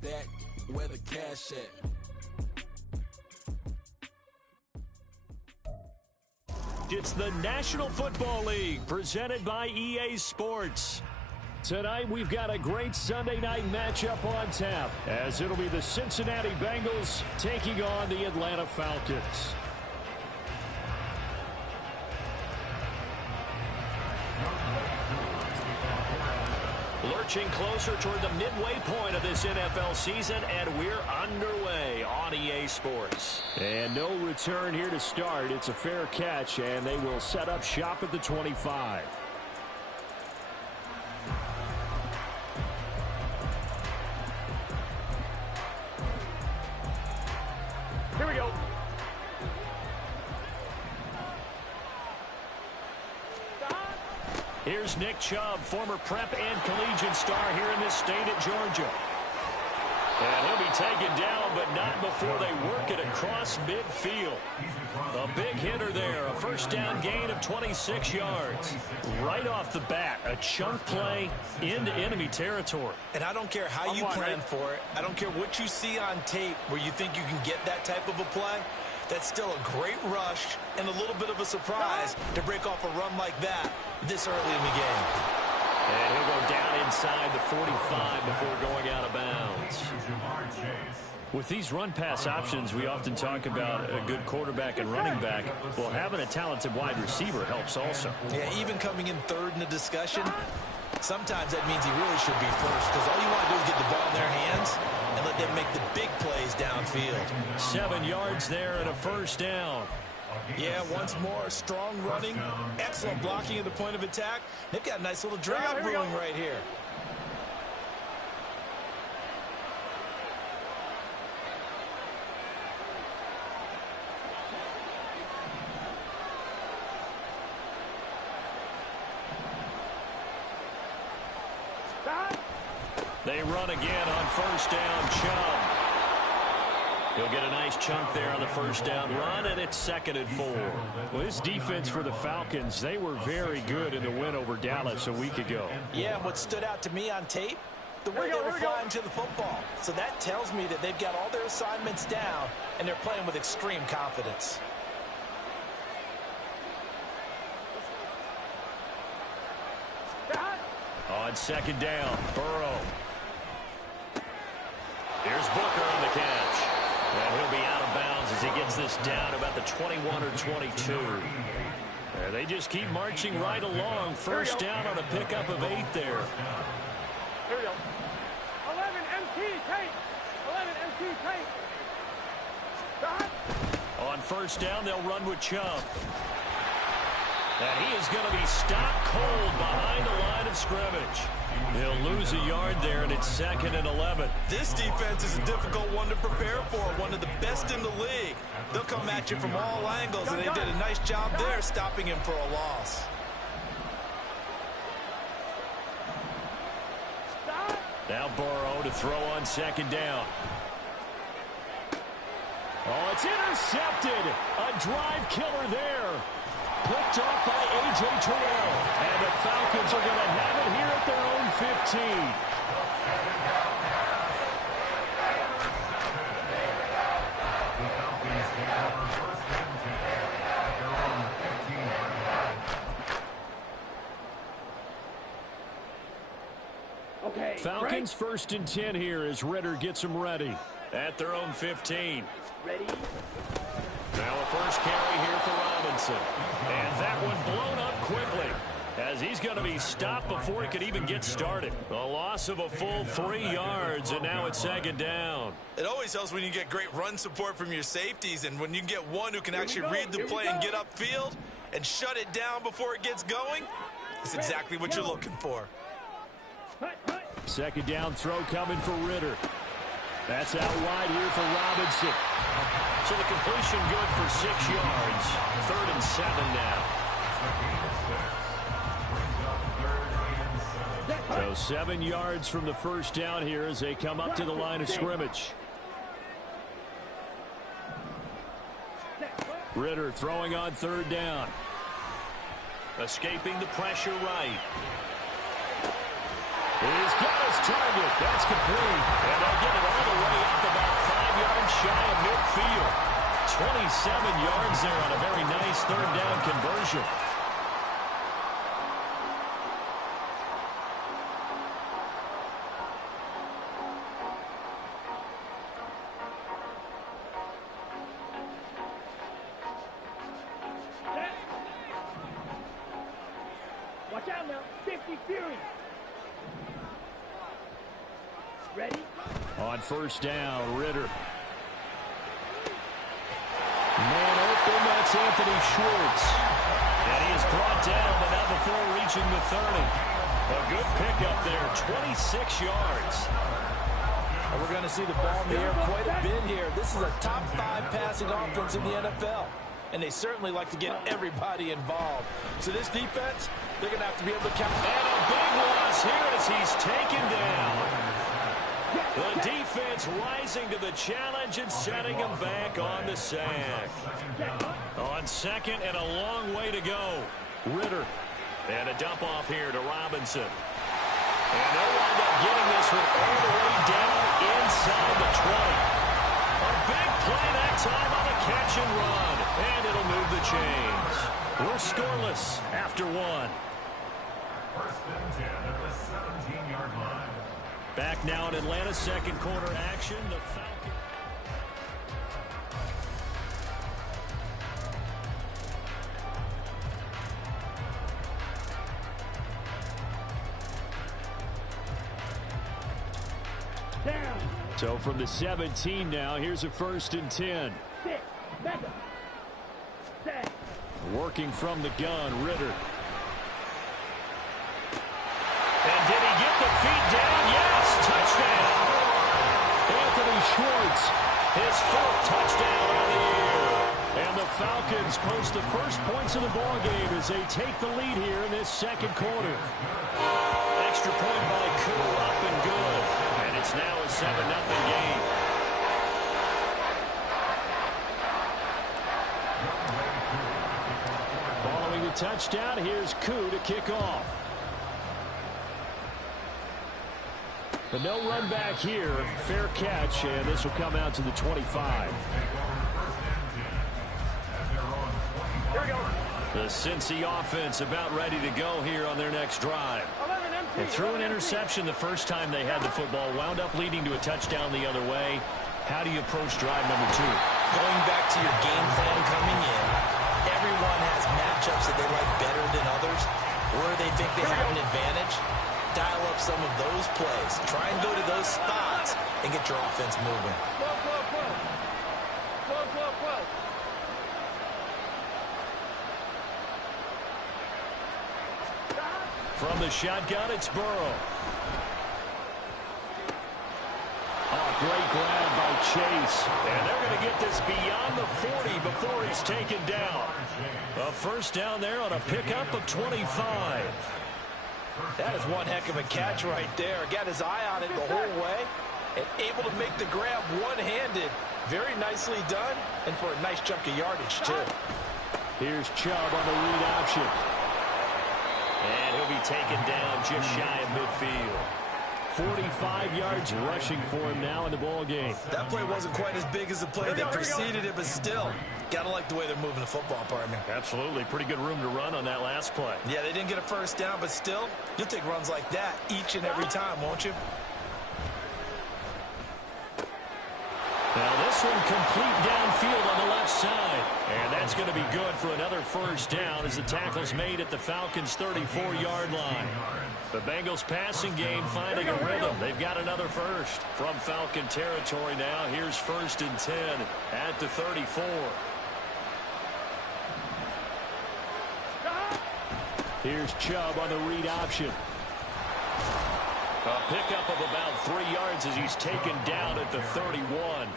stacked, where the cash at? It's the National Football League presented by EA Sports. Tonight we've got a great Sunday night matchup on tap as it'll be the Cincinnati Bengals taking on the Atlanta Falcons. Lurching closer toward the midway point of this NFL season, and we're underway on EA Sports. And no return here to start. It's a fair catch, and they will set up shop at the 25. Here we go. Here's Nick Chubb, former prep and collegiate star here in this state at Georgia. And he'll be taken down, but not before they work it across midfield. A big hitter there, a first down gain of 26 yards. Right off the bat, a chunk play into enemy territory. And I don't care how you plan for it. I don't care what you see on tape where you think you can get that type of a play. That's still a great rush and a little bit of a surprise to break off a run like that this early in the game. And he'll go down inside the 45 before going out of bounds. With these run-pass options, we often talk about a good quarterback and running back. Well, having a talented wide receiver helps also. Yeah, even coming in third in the discussion, sometimes that means he really should be first because all you want to do is get the ball in their hands and let them make the big plays downfield. 7 yards there and a first down. Yeah, once more, strong running, excellent blocking at the point of attack. They've got a nice little drive brewing right here. They run again on first down. Chubb. He'll get a nice chunk there on the first down run, and it's 2nd and 4. Well, this defense for the Falcons, they were very good in the win over Dallas a week ago. Yeah, and what stood out to me on tape, the way they were flying to the football. So that tells me that they've got all their assignments down, and they're playing with extreme confidence. On 2nd down, Burrow. Here's Booker on the catch. And he'll be out of bounds as he gets this down about the 21 or 22. They just keep marching right along. First down on a pickup of 8 there. Here we go. 11 MT tape. 11 MT tape. On first down, they'll run with Chubb. And he is going to be stopped cold behind the line of scrimmage. He'll lose a yard there, and it's 2nd and 11. This defense is a difficult one to prepare for, one of the best in the league. They'll come at you from all angles, and they did a nice job there stopping him for a loss. Now Burrow to throw on 2nd down. Oh, it's intercepted. A drive killer there. Picked off by A.J. Terrell. And the Falcons are going to have it here at their own 15. Okay, Falcons 1st and 10 here as Ritter gets them ready at their own 15. Ready? Now a first carry here for Robinson. And that one blown up quickly as he's going to be stopped before he could even get started. A loss of a full 3 yards, and now it's 2nd down. It always helps when you get great run support from your safeties, and when you get one who can actually read the play and get upfield and shut it down before it gets going, it's exactly what you're looking for. 2nd down throw coming for Ritter. That's out wide here for Robinson. So the completion good for 6 yards. 3rd and 7 now. So 7 yards from the first down here as they come up to the line of scrimmage. Ritter throwing on 3rd down. Escaping the pressure right. He's got his target. That's complete. And they'll get it 7 yards there on a very nice third down conversion. Watch out now. 50 Fury. Ready? On first down, Ritter. Man open, that's Anthony Schwartz. And he is brought down, but not before reaching the 30. A good pickup there, 26 yards. And we're going to see the ball in the air quite a bit here. This is a top 5 passing offense in the NFL. And they certainly like to get everybody involved. So this defense, they're going to have to be able to count. And a big loss here as he's taken down. The defense rising to the challenge and setting him back on the sack. On second and a long way to go. Ritter. And a dump off here to Robinson. And they'll wind up getting this one all the way down inside the 20. A big play that time on the catch and run. And it'll move the chains. We're scoreless after one. First and 10 at the 17-yard line. Back now in Atlanta, second quarter action. The Falcons. Down. So from the 17 now, here's a first and 10. 6. Back up. Set. Working from the gun, Ritter. And did he get the feet down? Yes, touchdown. Anthony Schwartz, his 4th touchdown on the year. And the Falcons post the first points of the ballgame as they take the lead here in this second quarter. Extra point by Koo, up and good. And it's now a 7-0 game. Following the touchdown, here's Koo to kick off. But no run back here. Fair catch, and this will come out to the 25. Here we go. The Cincy offense about ready to go here on their next drive. 11 empty. They threw an 11 empty. interception the first time they had the football, wound up leading to a touchdown the other way. How do you approach drive number 2? Going back to your game plan coming in, everyone has matchups that they like better than others, where they think they have an advantage. Dial up some of those plays. Try and go to those spots and get your offense moving. Whoa, whoa, whoa. Whoa, whoa, whoa. From the shotgun, it's Burrow. Oh, great grab by Chase. And they're going to get this beyond the 40 before he's taken down. A first down there on a pickup of 25. That is one heck of a catch right there. Got his eye on it the whole way and able to make the grab one-handed. Very nicely done, and for a nice chunk of yardage, too. Here's Chubb on the read option. And he'll be taken down just shy of midfield. 45 yards rushing for him now in the ball game. That play wasn't quite as big as the play that preceded it, but still, gotta like the way they're moving the football, partner. Absolutely. Pretty good room to run on that last play. Yeah, they didn't get a first down, but still, you'll take runs like that each and every time, won't you? Now this one complete downfield on the left side. And that's going to be good for another first down as the tackle's made at the Falcons' 34-yard line. The Bengals passing game finding a rhythm. They've got another first from Falcon territory now. Here's first and 10 at the 34. Here's Chubb on the read option. A pickup of about 3 yards as he's taken down at the 31.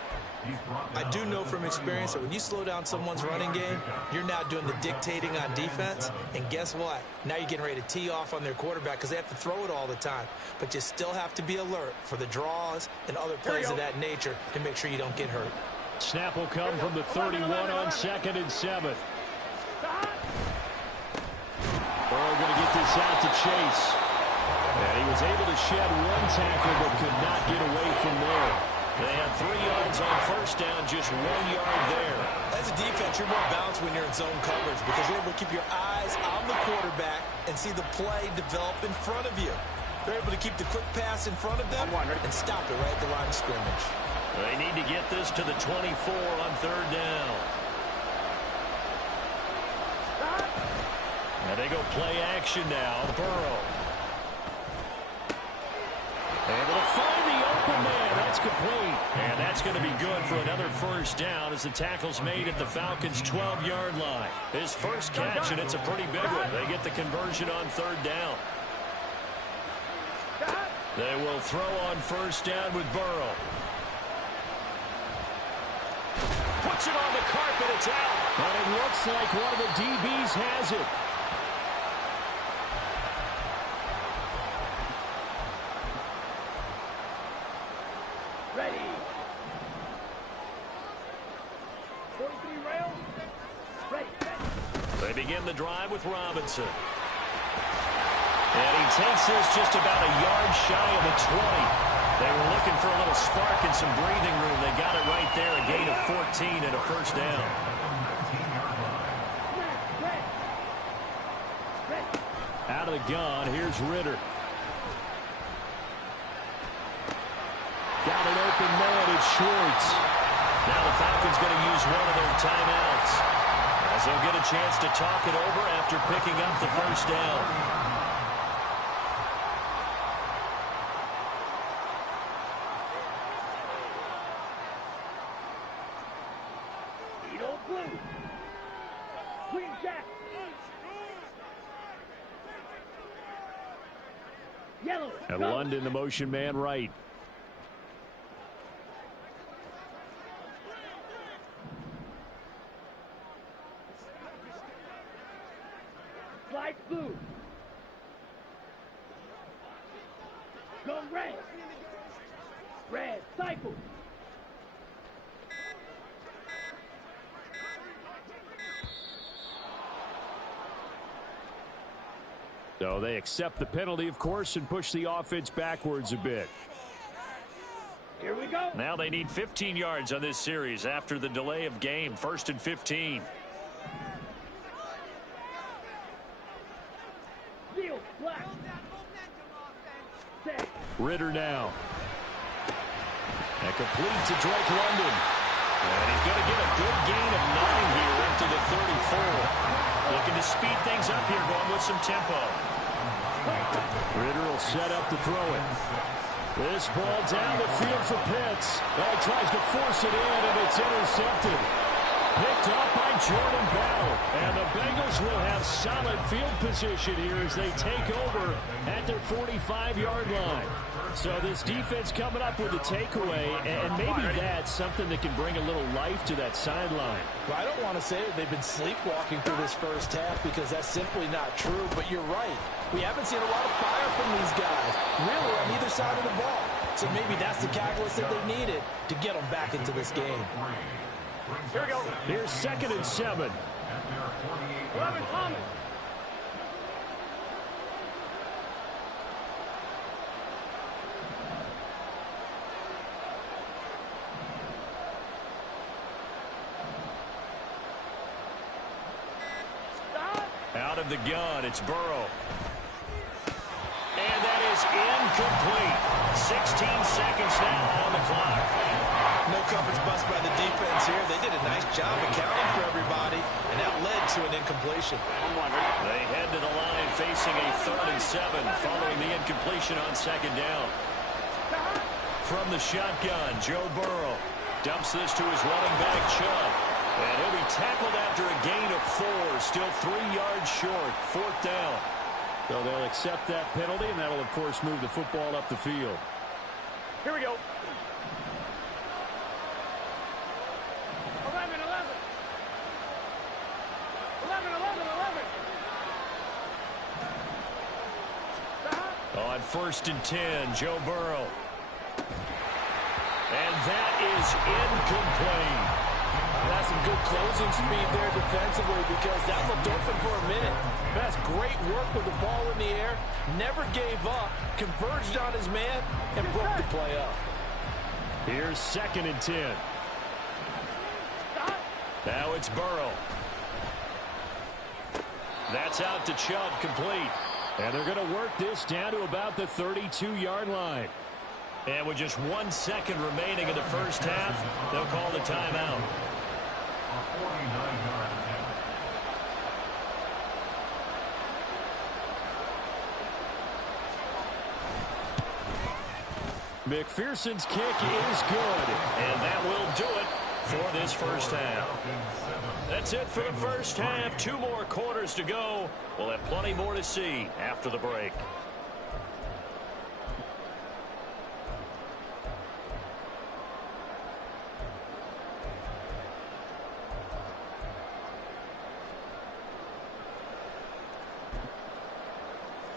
I do know from experience that when you slow down someone's running game, you're now doing the dictating on defense. And guess what? Now you're getting ready to tee off on their quarterback because they have to throw it all the time. But you still have to be alert for the draws and other plays of that nature to make sure you don't get hurt. Snap will come from the 31 on 2nd and 7. Burrow going to get this out to Chase. And he was able to shed one tackle but could not get away from there. They had 3 yards on first down, just 1 yard there. As a defense, you're more balanced when you're in zone coverage because you're able to keep your eyes on the quarterback and see the play develop in front of you. They're able to keep the quick pass in front of them and stop it right at the line of scrimmage. They need to get this to the 24 on third down. And they go play action now. Burrow. Able to find the open man. That's complete. And that's going to be good for another first down as the tackle's made at the Falcons' 12-yard line. His first catch, and it's a pretty big one. They get the conversion on third down. They will throw on first down with Burrow. Puts it on the carpet. It's out. And it looks like one of the DBs has it. Ready. 43 rail. Ready. They begin the drive with Robinson. And he takes this just about a yard shy of the 20. They were looking for a little spark and some breathing room. They got it right there, a gain of 14 and a first down. Out of the gun, here's Ritter. Got an open man, it's Schwartz. Now the Falcons going to use one of their timeouts as they'll get a chance to talk it over after picking up the first down. And London, the motion man, right. Slide blue. Go red. Red, cycle. So they accept the penalty, of course, and push the offense backwards a bit. Here we go. Now they need 15 yards on this series after the delay of game. 1st and 15. Field, black. Ritter now. And complete to Drake London. And he's going to get a good gain of 9 here up to the 34. Looking to speed things up here, going with some tempo. Ritter will set up to throw it. This ball down the field for Pitts. Well, he tries to force it in, and it's intercepted. Picked up by Jordan Battle. And the Bengals will have solid field position here as they take over at their 45-yard line. So this defense coming up with a takeaway, and maybe that's something that can bring a little life to that sideline. Well, I don't want to say that they've been sleepwalking through this first half because that's simply not true, but you're right. We haven't seen a lot of fire from these guys, really, on either side of the ball. So maybe that's the catalyst that they needed to get them back into this game. Here we go. Here's 2nd and 7. 11, Thomas. Out of the gun, it's Burrow. And that is incomplete. 16 seconds now on the clock. No coverage bust by the defense here. They did a nice job accounting for everybody, and that led to an incompletion. They head to the line facing a 3rd and 7 following the incompletion on 2nd down. From the shotgun, Joe Burrow dumps this to his running back, Chubb. And he'll be tackled after a gain of 4, still 3 yards short, 4th down. So they'll accept that penalty, and that'll, of course, move the football up the field. Here we go. 11, 11. 11, 11, 11. On 1st and 10, Joe Burrow. And that is incomplete. That's some good closing speed there defensively because that looked open for a minute. That's great work with the ball in the air. Never gave up, converged on his man, and broke the play up. Here's 2nd and 10. Now it's Burrow. That's out to Chubb, complete. And they're going to work this down to about the 32-yard line. And with just 1 second remaining in the first half, they'll call the timeout. A 49-yard attempt. McPherson's kick is good. And that will do it for this first half. That's it for the first half. 2 more quarters to go. We'll have plenty more to see after the break.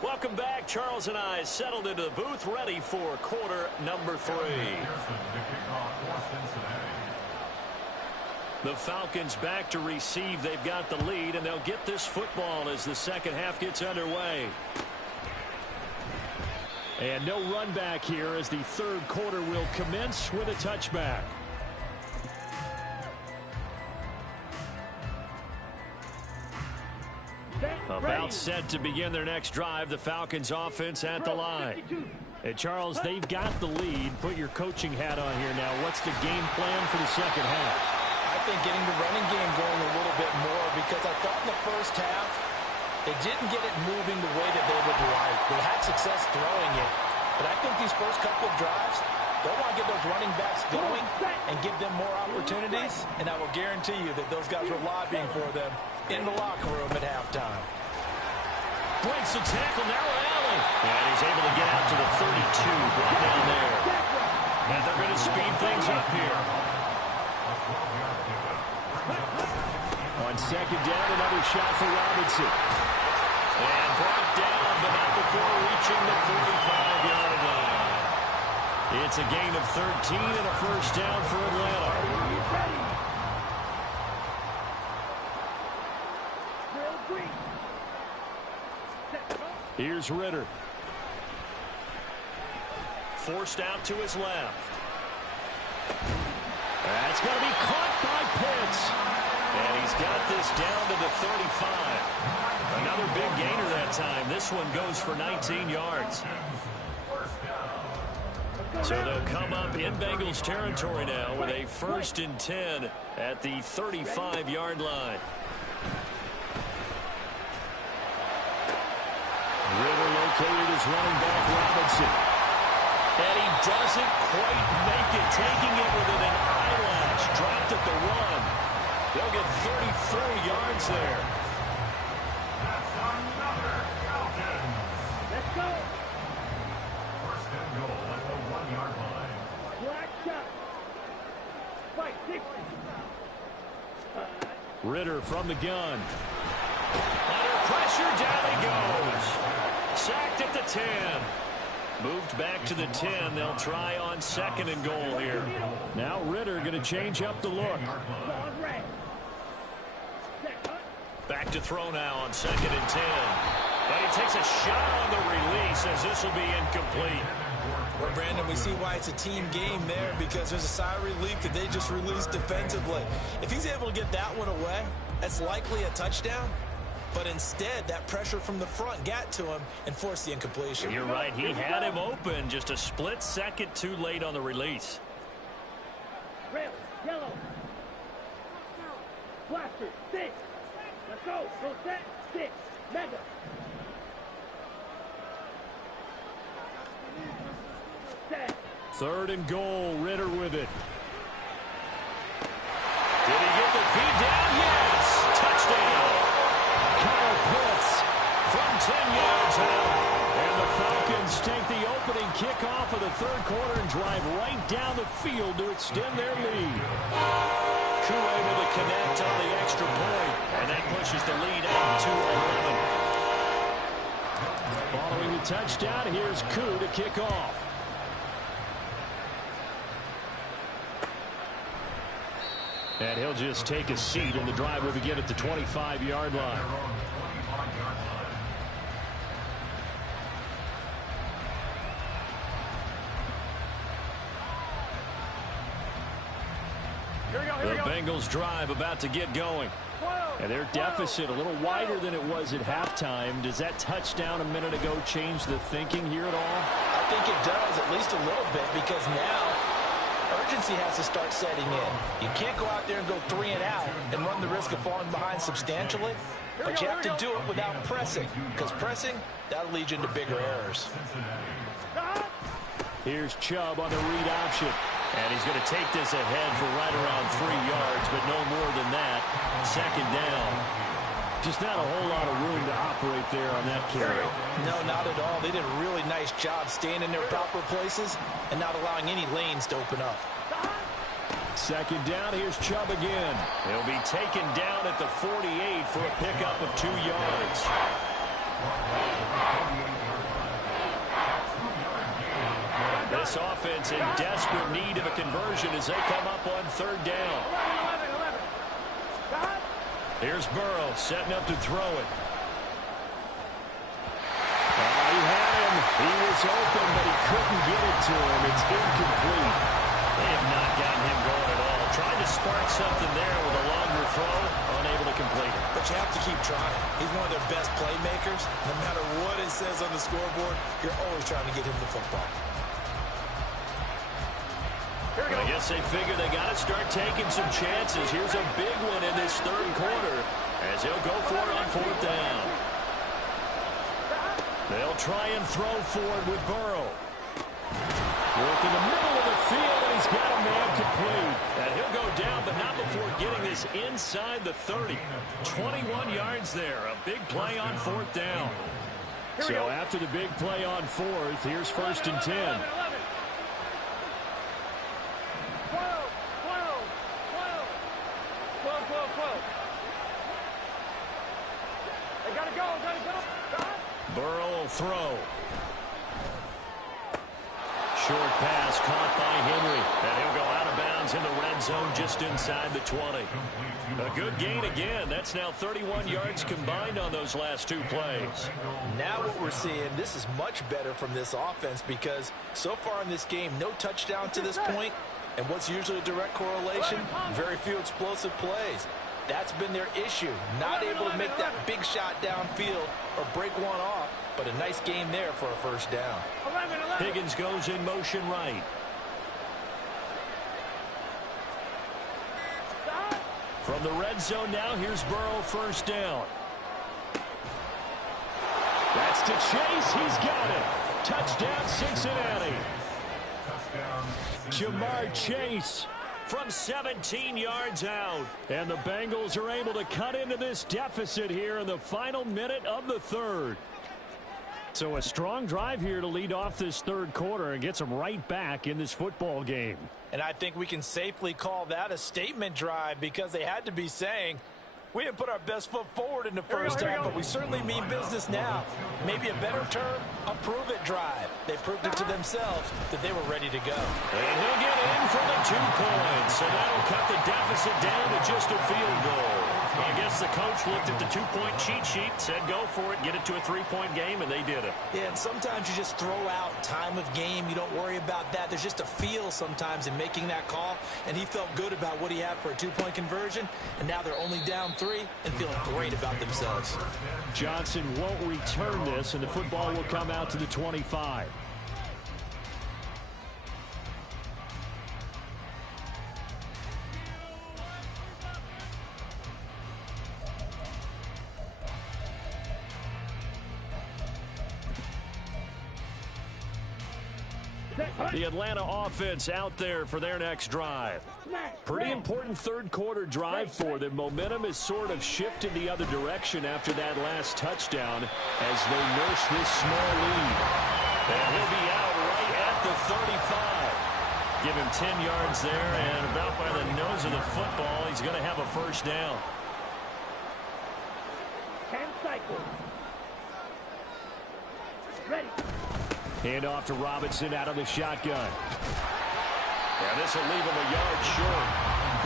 Welcome back. Charles and I settled into the booth, ready for quarter number 3. The Falcons back to receive. They've got the lead, and they'll get this football as the second half gets underway. And no run back here as the third quarter will commence with a touchback. About set to begin their next drive. The Falcons offense at the line. And Charles, they've got the lead. Put your coaching hat on here now. What's the game plan for the second half? I think getting the running game going a little bit more, because I thought in the first half they didn't get it moving the way that they would like. They had success throwing it, but I think these first couple of drives, they'll want to get those running backs going and give them more opportunities, and I will guarantee you that those guys were lobbying for them in the locker room at halftime. Breaks the tackle, narrow alley. And he's able to get out to the 32, brought down there. And they're going to speed things up here. On second down, another shot for Robinson. And brought down, but not before reaching the 45-yard line. It's a gain of 13 and a first down for Atlanta. Here's Ritter. Forced out to his left. That's going to be caught by Pitts. And he's got this down to the 35. Another big gainer that time. This one goes for 19 yards. So they'll come up in Bengals territory now with a 1st and 10 at the 35-yard line. Ritter located his running back, Robinson. And he doesn't quite make it, taking it within an eyelash. Dropped at the 1. They'll get 34 yards there. That's another Falcons. Let's go. First and goal at the 1-yard line. Black shot. Fight, 60. Ritter from the gun. Under pressure, down he goes. Sacked at the 10. Moved back to the 10. They'll try on 2nd and goal here. Now Ritter going to change up the look. Back to throw now on 2nd and 10. And he takes a shot on the release as this will be incomplete. Well, Brandon, we see why it's a team game there, because there's a sigh of relief that they just released defensively. If he's able to get that one away, that's likely a touchdown. But instead, that pressure from the front got to him and forced the incompletion. You're right. He had him open, just a split second too late on the release. Red, yellow. Blaster, 6. Let's go. Go set, 6. Mega. Set. 3rd and goal. Ritter with it. Did he get the feed down? Yes. Touchdown. Kyle Pitts from 10 yards out. And the Falcons take the opening kickoff of the 3rd quarter and drive right down the field to extend their lead. Koo able to connect on the extra point, and that pushes the lead out to 11. Following the touchdown, here's Koo to kick off. And he'll just take a seat, and the drive will begin at the 25-yard line. The Bengals drive about to get going. And their deficit a little wider than it was at halftime. Does that touchdown a minute ago change the thinking here at all? I think it does, at least a little bit, because now urgency has to start setting in. You can't go out there and go 3 and out and run the risk of falling behind substantially. But you have to do it without pressing, because pressing, that'll lead you into bigger errors. Here's Chubb on the read option. And he's going to take this ahead for right around 3 yards, but no more than that. Second down. Just not a whole lot of room to operate there on that carry. No, not at all. They did a really nice job staying in their proper places and not allowing any lanes to open up. Second down, here's Chubb again. He'll be taken down at the 48 for a pickup of 2 yards. This offense in desperate need of a conversion as they come up on third down. Here's Burrow setting up to throw it. He had him. He was open, but he couldn't get it to him. It's incomplete. They have not gotten him going at all. Trying to spark something there with a longer throw, unable to complete it. But you have to keep trying. He's one of their best playmakers. No matter what it says on the scoreboard, you're always trying to get him the football. I guess they figure they got to start taking some chances. Here's a big one in this third quarter as he'll go for it on fourth down. They'll try and throw for it with Burrow. Work in the middle of the field, and he's got a man complete. And he'll go down, but not before getting this inside the 30. 21 yards there. A big play on fourth down. So after the big play on fourth, here's first and 10. Burrow will throw. Short pass caught by Henry. And he'll go out of bounds in the red zone just inside the 20. A good gain again. That's now 31 yards combined on those last 2 plays. Now what we're seeing, this is much better from this offense because so far in this game, no touchdown to this point. And what's usually a direct correlation? Very few explosive plays. That's been their issue. Not able to make that big shot downfield or break one off, but a nice game there for a first down. Higgins goes in motion right. From the red zone now, here's Burrow first down. That's to Chase. He's got it. Touchdown, Cincinnati. Jamar Chase from 17 yards out. And the Bengals are able to cut into this deficit here in the final minute of the third. So a strong drive here to lead off this third quarter and gets them right back in this football game. And I think we can safely call that a statement drive because they had to be saying, we didn't put our best foot forward in the first half, but we certainly mean business now. Maybe a better term, a prove-it drive. They proved it to themselves that they were ready to go. And he'll get in for the 2 points, and that'll cut the deficit down to just a field goal. I guess the coach looked at the 2-point cheat sheet, said go for it, get it to a 3-point game, and they did it. Yeah, and sometimes you just throw out time of game. You don't worry about that. There's just a feel sometimes in making that call, and he felt good about what he had for a 2-point conversion, and now they're only down 3 and feeling great about themselves. Johnson won't return this, and the football will come out to the 25. The Atlanta offense out there for their next drive. Pretty important third quarter drive for them. Momentum has sort of shifted the other direction after that last touchdown as they nurse this small lead. And he'll be out right at the 35. Give him 10 yards there, and about by the nose of the football, he's going to have a first down. 10 cycles. Ready. Hand off to Robinson out of the shotgun. Yeah, this will leave him a yard short.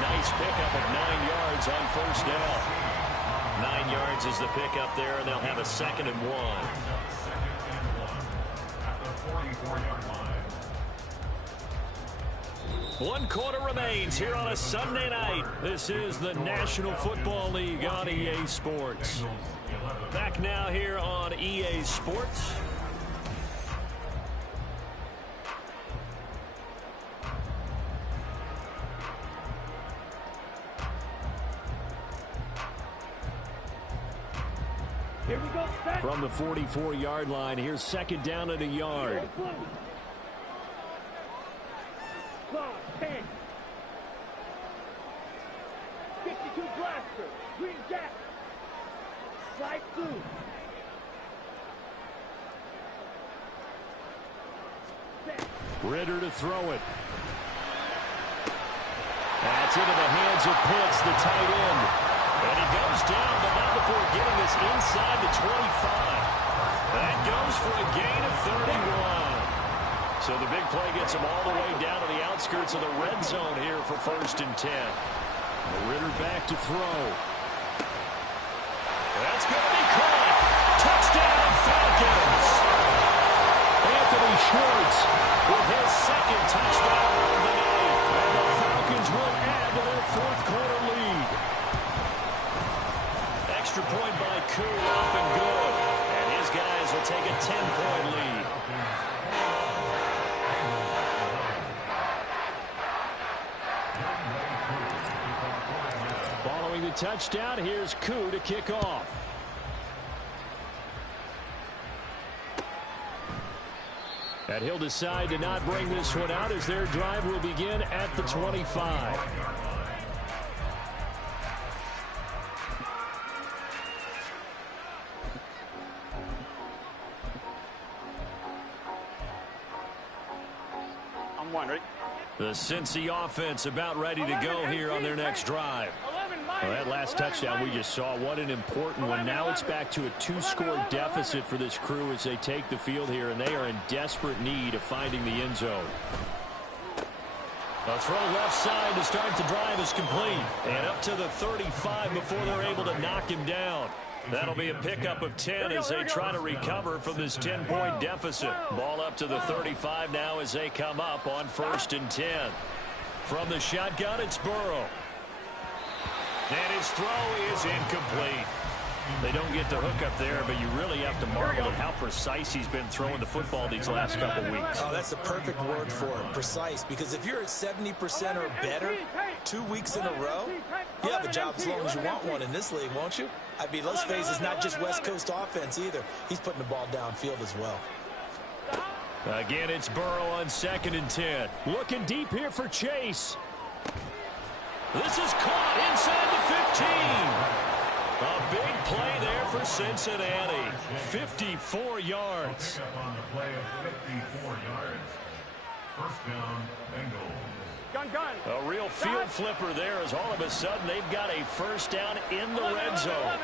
Nice pickup of 9 yards on first down. 9 yards is the pickup there, and they'll have a 2nd and 1. At the 44-yard line. 1 quarter remains here on a Sunday night. This is the National Football League on EA Sports. Back now here on EA Sports. Here we go. Set. From the 44-yard line, here's second down at a yard. Close. 10. 52 blaster. Green jack. Slide through. Set. Ritter to throw it. That's into the hands of Pitts, the tight end. And he goes down, but not before getting this inside the 25. That goes for a gain of 31. So the big play gets him all the way down to the outskirts of the red zone here for 1st and 10. Ritter back to throw. That's going to be caught. Touchdown, Falcons. Anthony Schwartz with his 2nd touchdown of the day. And the Falcons will add to their 4th quarter lead. Extra point by Koo, up and good. And his guys will take a 10-point lead. Following the touchdown, here's Koo to kick off. And he'll decide to not bring this one out as their drive will begin at the 25. I'm one, right? The Cincy offense about ready to go here on their next drive. Well, that last touchdown we just saw, what an important one. Now it's back to a 2-score deficit for this crew as they take the field here, and they are in desperate need of finding the end zone. A throw left side to start the drive is complete. And up to the 35 before they're able to knock him down. That'll be a pickup of 10 as they try to recover from this 10-point deficit. Ball up to the 35 now as they come up on 1st and 10. From the shotgun, it's Burrow. And his throw is incomplete. They don't get the hook up there, but you really have to marvel at how precise he's been throwing the football these last couple weeks. Oh, that's the perfect word for it, precise, because if you're at 70% or better 2 weeks in a row, you have a job as long as you want one in this league, won't you? I mean, let's face it, it's not just West Coast offense either. He's putting the ball downfield as well. Again, it's Burrow on 2nd and 10. Looking deep here for Chase. This is caught inside the 15. A big play there for Cincinnati. 54 yards. On the play of 54 yards. 1st down, Bengals. Gun. A real field flipper there as all of a sudden they've got a 1st down in the red zone.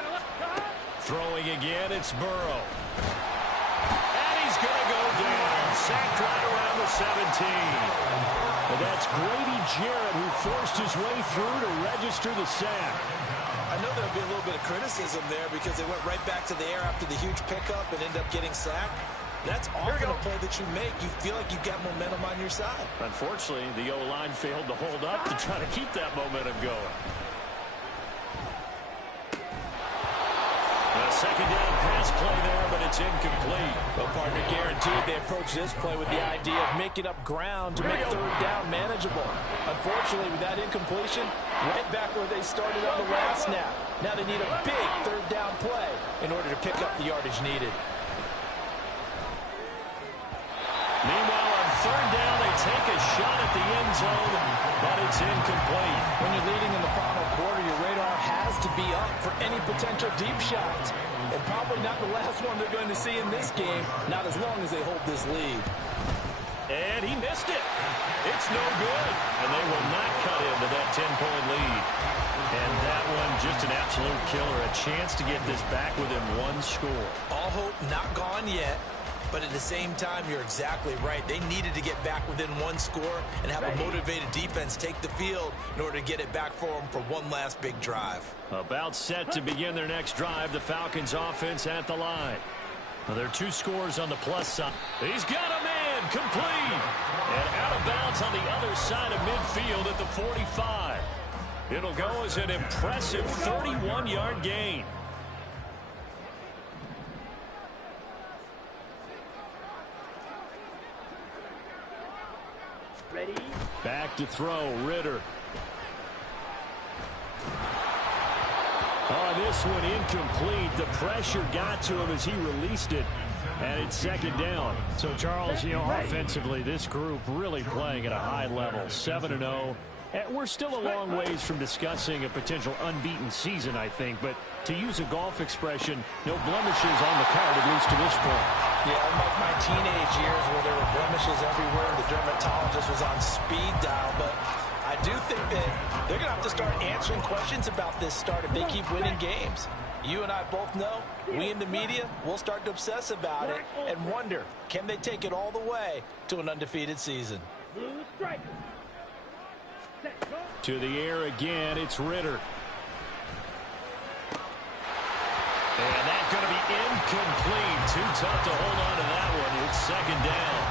Throwing again, it's Burrow. And he's going to go down. Sacked right around the 17. And that's Grady Jarrett who forced his way through to register the sack. I know there'll be a little bit of criticism there because they went right back to the air after the huge pickup and ended up getting sacked. That's often a play that you make. You feel like you've got momentum on your side. Unfortunately, the O-line failed to hold up to try to keep that momentum going. A 2nd down pass play there, but it's incomplete. Well, partner, guaranteed they approach this play with the idea of making up ground to make 3rd down manageable. Unfortunately, with that incompletion, right back where they started on the last snap. Now they need a big 3rd down play in order to pick up the yardage needed. Meanwhile, on 3rd down, they take a shot at the end zone, but it's incomplete. When you're leading in the final quarter, your radar has to be up for any potential deep shots. And probably not the last one they're going to see in this game, not as long as they hold this lead. And he missed it. It's no good. And they will not cut into that 10-point lead. And that one just an absolute killer. A chance to get this back within 1 score. All hope not gone yet. But at the same time, you're exactly right. They needed to get back within 1 score and have a motivated defense take the field in order to get it back for them for one last big drive. About set to begin their next drive, the Falcons offense at the line. Well, there are 2 scores on the plus side. He's got a man. incomplete. And out of bounds on the other side of midfield at the 45. It'll go as an impressive 31-yard gain. Ready? Back to throw, Ritter. Oh, this one incomplete. The pressure got to him as he released it. And it's second down. So, Charles, offensively, this group really playing at a high level. 7-0. We're still a long ways from discussing a potential unbeaten season, I think. But to use a golf expression, no blemishes on the card, at least to this point. Yeah, unlike my teenage years where there were blemishes everywhere, the dermatologist was on speed dial. But I do think that they're going to have to start answering questions about this start if they keep winning games. You and I both know, we in the media, we'll start to obsess about it and wonder, can they take it all the way to an undefeated season? To the air again, it's Ritter. And that's going to be incomplete. Too tough to hold on to that one. It's second down.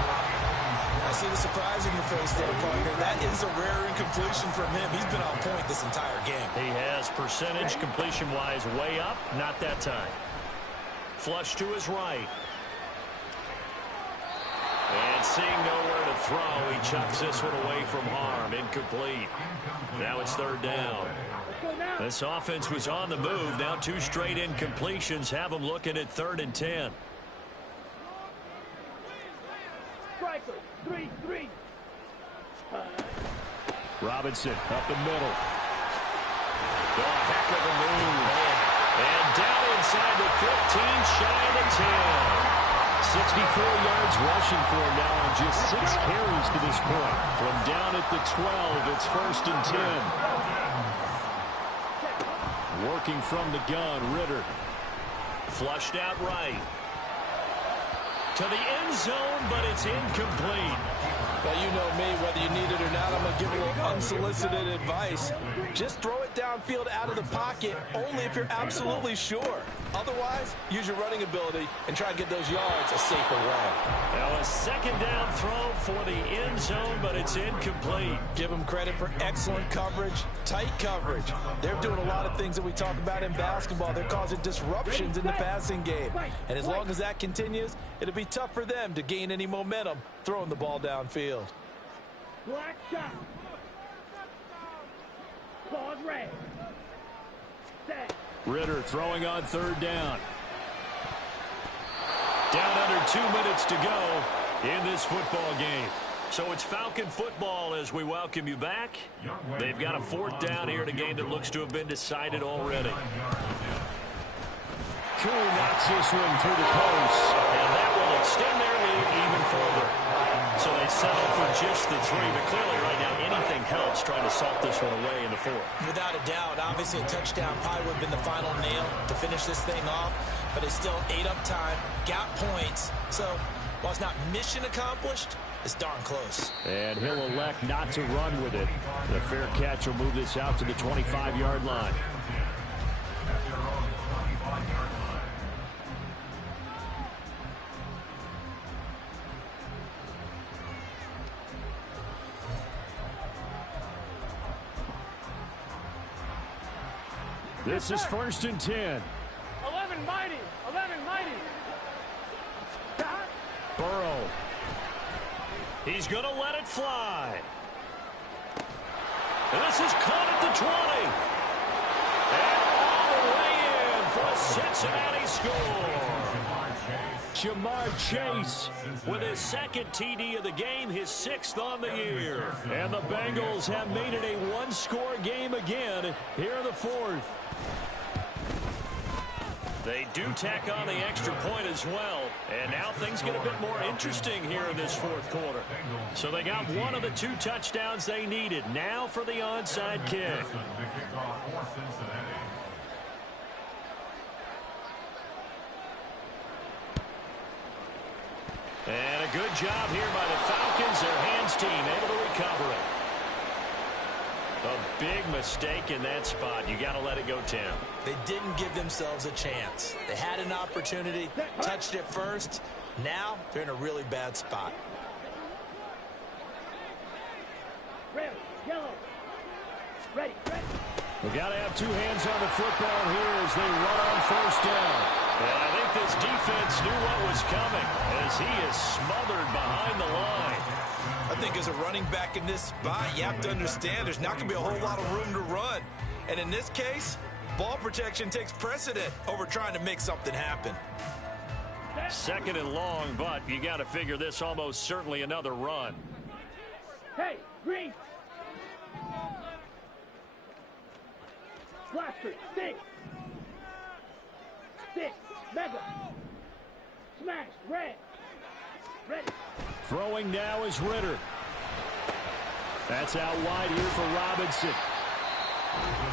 I see the surprise in your face there, partner. That is a rare incompletion from him. He's been on point this entire game. He has percentage completion-wise way up. Not that time. Flush to his right. And seeing nowhere to throw, he chucks this one away from harm. Incomplete. Now it's third down. This offense was on the move. Now two straight incompletions have them looking at 3rd and 10. Striker, 3-3. Robinson up the middle. Oh, a heck of a move. And down inside the 15, shy of the 10. 64 yards rushing for him now on just 6 carries to this point. From down at the 12, it's 1st and 10. Working from the gun, Ritter. Flushed out right. To the end zone, but it's incomplete. Well, you know me, whether you need it or not, I'm going to give a little unsolicited advice. Just throw it downfield out of the pocket, only if you're absolutely sure. Otherwise, use your running ability and try to get those yards a safer way. Now a second down throw for the end zone, but it's incomplete. Give them credit for excellent coverage, tight coverage. They're doing a lot of things that we talk about in basketball. They're causing disruptions in the passing game. And as long as that continues, it'll be tough for them to gain any momentum throwing the ball downfield. Black shot. Claws red. Set. Ritter throwing on 3rd down. Down under 2 minutes to go in this football game. So it's Falcon football as we welcome you back. They've got a 4th down here in a game that looks to have been decided already. Cool knocks this one through the post. And that will extend their lead even further. So they settle for just the 3, but clearly right now anything helps trying to salt this one away in the 4th. Without a doubt, obviously a touchdown probably would have been the final nail to finish this thing off, but it's still 8 up time, got points. So while it's not mission accomplished, it's darn close. And he'll elect not to run with it. The fair catch will move this out to the 25-yard line. This is 1st and 10. 11 mighty. 11 mighty. Burrow. He's going to let it fly. And this is caught at the 20. And all the way in for a Cincinnati score. Jamar Chase with his 2nd TD of the game, his 6th on the year. And the Bengals have made it a 1-score game again here in the 4th. They do tack on the extra point as well. And now things get a bit more interesting here in this 4th quarter. So they got one of the 2 touchdowns they needed. Now for the onside kick. And a good job here by the Falcons. Their hands team able to recover it. A big mistake in that spot. You got to let it go, Tim. They didn't give themselves a chance. They had an opportunity, touched it first. Now they're in a really bad spot. We got to have two hands on the football here as they run on first down. And I think this defense knew what was coming as he is smothered behind the line. I think as a running back in this spot, you have to understand there's not going to be a whole lot of room to run. And in this case, ball protection takes precedent over trying to make something happen. Second and long, but you got to figure this almost certainly another run. Hey, green. Blaster, stick. Stick, mega. Smash, red. Ready. Throwing now is Ritter. That's out wide here for Robinson.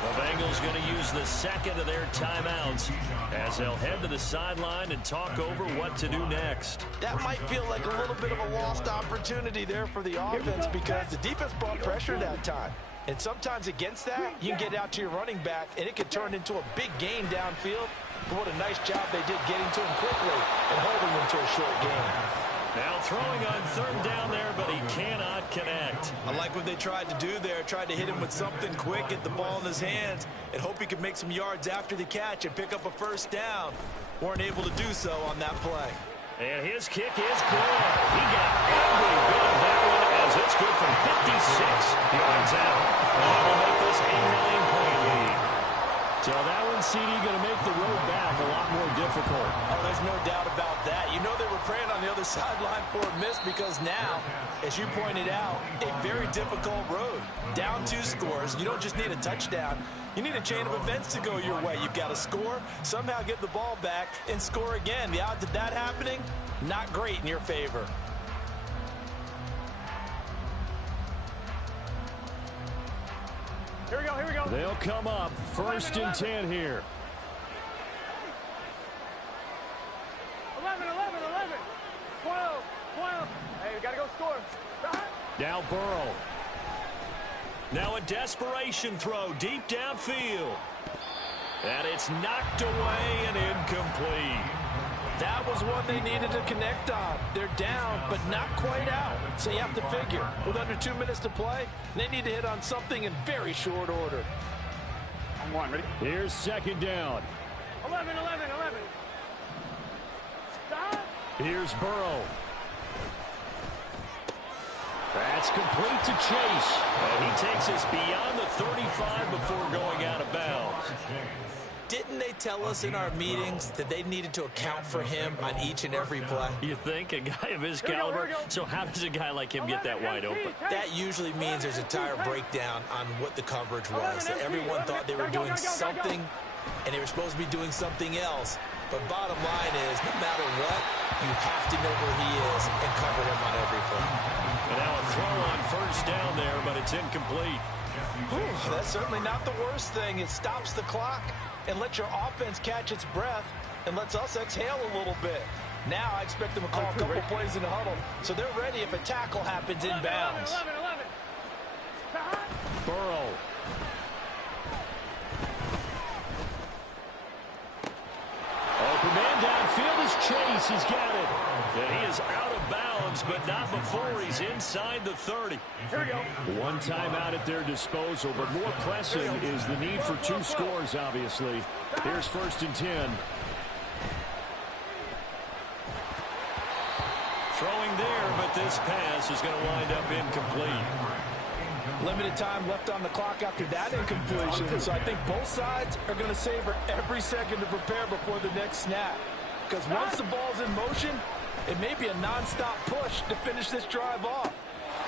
The Bengals going to use the second of their timeouts as they'll head to the sideline and talk over what to do next. That might feel like a little bit of a lost opportunity there for the offense because the defense brought pressure that time. And sometimes against that, you can get out to your running back, and it can turn into a big gain downfield. But what a nice job they did getting to him quickly and holding him to a short gain. Now throwing on third down there, but he cannot connect. I like what they tried to do there. Tried to hit him with something quick, get the ball in his hands, and hope he could make some yards after the catch and pick up a first down. Weren't able to do so on that play. And his kick is good. He got every bit of that one as it's good from 56 yards out. And will make this a 9-point lead. So that one, CD, going to make the road back a lot more difficult. Oh, there's no doubt about that. You know they were praying on the other sideline for a miss because now, as you pointed out, a very difficult road. Down 2 scores. You don't just need a touchdown. You need a chain of events to go your way. You've got to score, somehow get the ball back, and score again. The odds of that happening, not great in your favor. Here we go, here we go. They'll come up first and 10 here. 11, 12. Hey, we got to go score. Now Burrow. Now a desperation throw deep downfield. And it's knocked away and incomplete. That was one they needed to connect on. They're down, but not quite out. So you have to figure, with under 2 minutes to play, they need to hit on something in very short order. On one, ready? Here's second down. 11. Stop. Here's Burrow. That's complete to Chase. And he takes us beyond the 35 before going out of bounds. Didn't they tell us in our meetings that they needed to account for him on each and every play? You think? A guy of his caliber? So how does a guy like him get that wide open? That usually means there's a tire breakdown on what the coverage was. That everyone thought they were doing something, and they were supposed to be doing something else. But bottom line is, no matter what, you have to know where he is and cover him on every play. And now a throw on first down there, but it's incomplete. Whew, that's certainly not the worst thing. It stops the clock and lets your offense catch its breath and lets us exhale a little bit. Now I expect them to call a couple plays in the huddle, so they're ready if a tackle happens inbounds. 11. Burrow. Open man downfield is Chase. He's got it. And he is out of bounds, but not before he's inside the 30. Here we go. One timeout at their disposal, but more pressing is the need for 2 scores, obviously. Here's first and 10. Throwing there, but this pass is going to wind up incomplete. Limited time left on the clock after that incompletion, so I think both sides are going to savor every second to prepare before the next snap. Because once the ball's in motion, it may be a non-stop push to finish this drive off.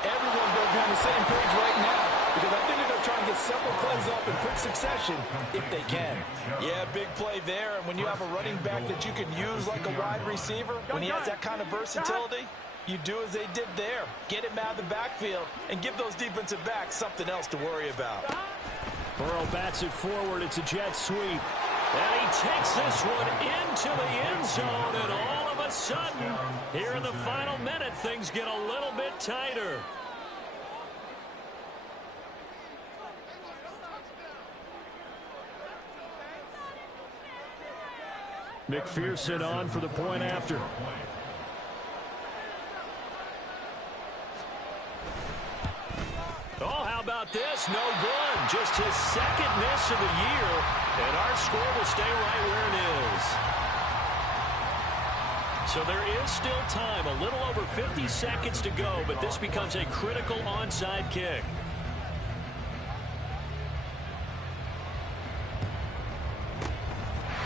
Everyone better be on the same page right now, because I think they're going to try and get several plays off in quick succession if they can. Yeah, big play there, and when you have a running back that you can use like a wide receiver, when he has that kind of versatility, you do as they did there. Get him out of the backfield and give those defensive backs something else to worry about. Burrow bats it forward. It's a jet sweep. And he takes this one into the end zone, and all of a sudden, here in the final minute, things get a little bit tighter. McPherson on for the point after. Oh, how about about this? No good. Just his second miss of the year, and our score will stay right where it is. So there is still time, a little over 50 seconds to go, but this becomes a critical onside kick.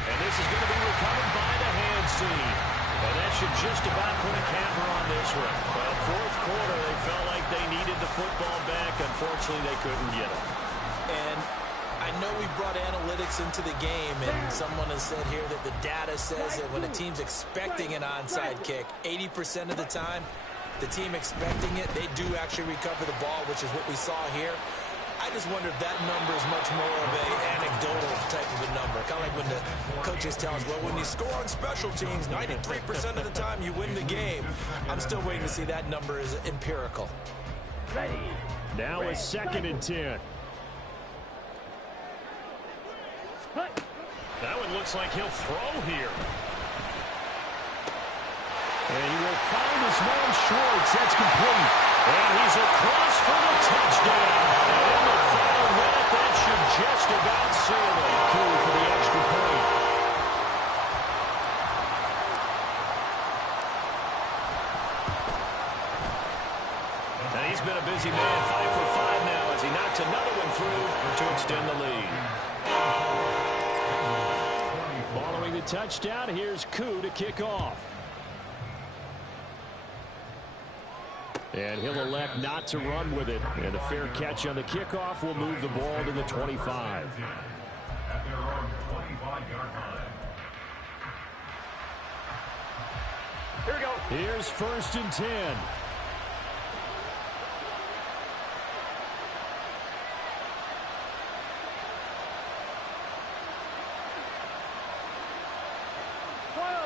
And this is going to be recovered by the hands team. And that should just about put a camper on this one. Well, fourth quarter, they felt like they needed the football back. Unfortunately, they couldn't get it. And I know we brought analytics into the game, and someone has said here that the data says that when a team's expecting an onside kick, 80% of the time, the team expecting it, they do actually recover the ball, which is what we saw here. I just wonder if that number is much more of an anecdotal type of a number. Kind of like when the coaches tell us, well, when you score on special teams, 93% of the time you win the game. I'm still waiting to see that number is empirical. Now it's 2nd and 10. That one looks like he'll throw here. And he will find his man Schwartz. That's complete. And he's across for the touchdown. And in the final minute, that should just about seal it. Cool for the extra point. And he's been a busy man, 5 for 5 now as he knocks another one through to extend the lead. Following the touchdown, here's Koo to kick off. And he'll elect not to run with it. And a fair catch on the kickoff will move the ball to the 25. At their own 25-yard line. Here we go. Here's 1st and 10.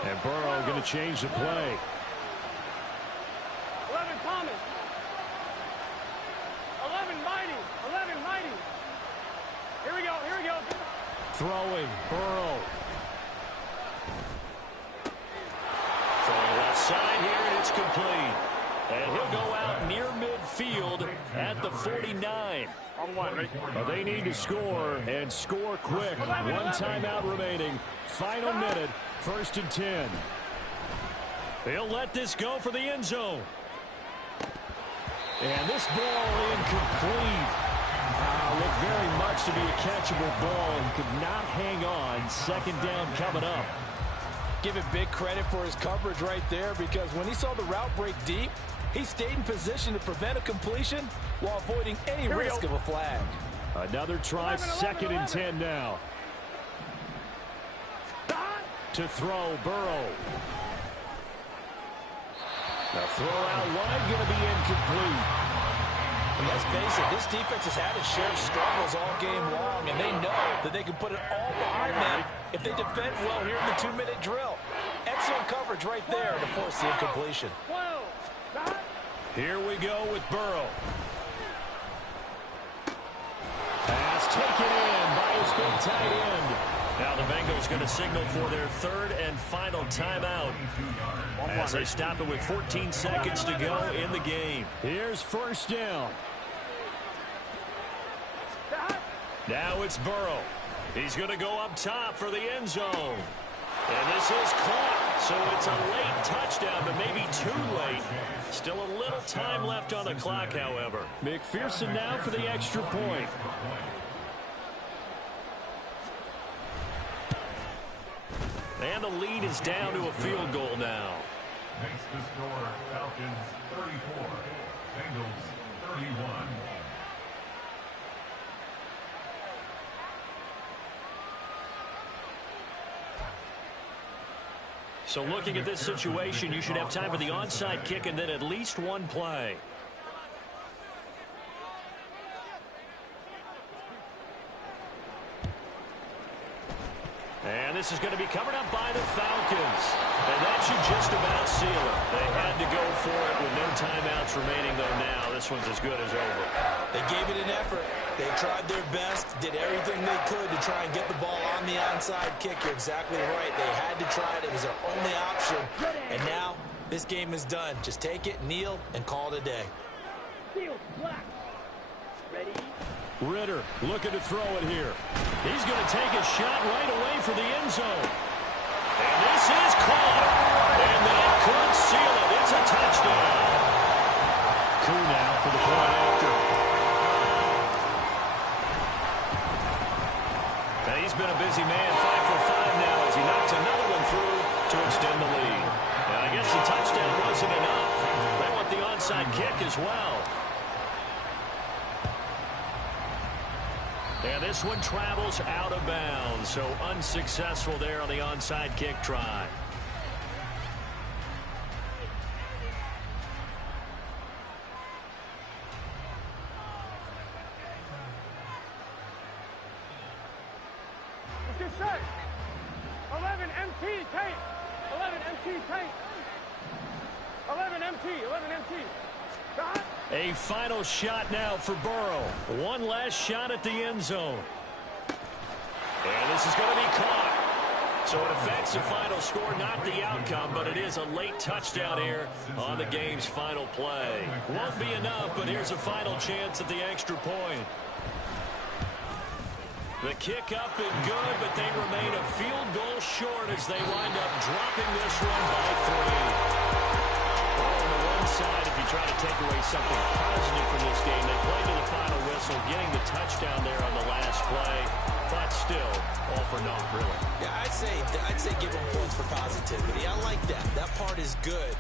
And Burrow going to change the play. 11 Thomas. 11 Mighty. 11 Mighty. Here we go. Here we go. Throwing. Burrow. Throwing left side here, and it's complete. And he'll go out near midfield at the 49. On one, right? Well, they need to score, and score quick. One timeout remaining. Final minute, 1st and 10. They'll let this go for the end zone. And this ball incomplete. Looked very much to be a catchable ball and could not hang on. 2nd down coming up. Give it big credit for his coverage right there, because when he saw the route break deep, he stayed in position to prevent a completion while avoiding any risk of a flag. Another try, 2nd and 10 now. To throw, Burrow. The throw out wide going to be incomplete. Let's face it, this defense has had its share of struggles all game long, and they know that they can put it all behind them if they defend well here in the 2-minute drill. Excellent coverage right there to force the incompletion. Here we go with Burrow. Pass taken in by his big tight end. Now the Bengals going to signal for their 3rd and final timeout as they stop it with 14 seconds to go in the game. Here's 1st down. Now it's Burrow. He's going to go up top for the end zone. And this is caught, so it's a late touchdown, but maybe too late. Still a little time left on the clock, however. McPherson now for the extra point. And the lead is down to a field goal now. Makes the score Falcons 34, Bengals 31. So looking at this situation, you should have time for the onside kick and then at least one play. And this is going to be covered up by the Falcons. And that should just about seal it. They had to go for it with no timeouts remaining, though now this one's as good as over. They gave it an effort. They tried their best, did everything they could to try and get the ball on the onside kick. You're exactly right. They had to try it. It was their only option. And now this game is done. Just take it, kneel, and call it a day. Field, black. Ready? Ritter looking to throw it here. He's going to take a shot right away for the end zone. And this is caught. And that could seal it. It's a touchdown. Coup now for the point after. And he's been a busy man, 5 for 5 now as he knocks another one through to extend the lead. And I guess the touchdown wasn't enough. They want the onside kick as well. And this one travels out of bounds, so unsuccessful there on the onside kick try. Let's get set. 11 MT, tape. 11 MT, tape. 11 MT, 11 MT. Shot. A final shot now for Burrow. One last shot at the end zone. And this is going to be caught. So it affects the final score, not the outcome, but it is a late touchdown here on the game's final play. Won't be enough, but here's a final chance at the extra point. The kick up and good, but they remain a field goal short as they wind up dropping this one by 3. On the one side, if you try to take away something positive from this game, they played to the final whistle, getting the touchdown there on the last play, but still, all for naught, really. Yeah, I'd say give them points for positivity. I like that. That part is good.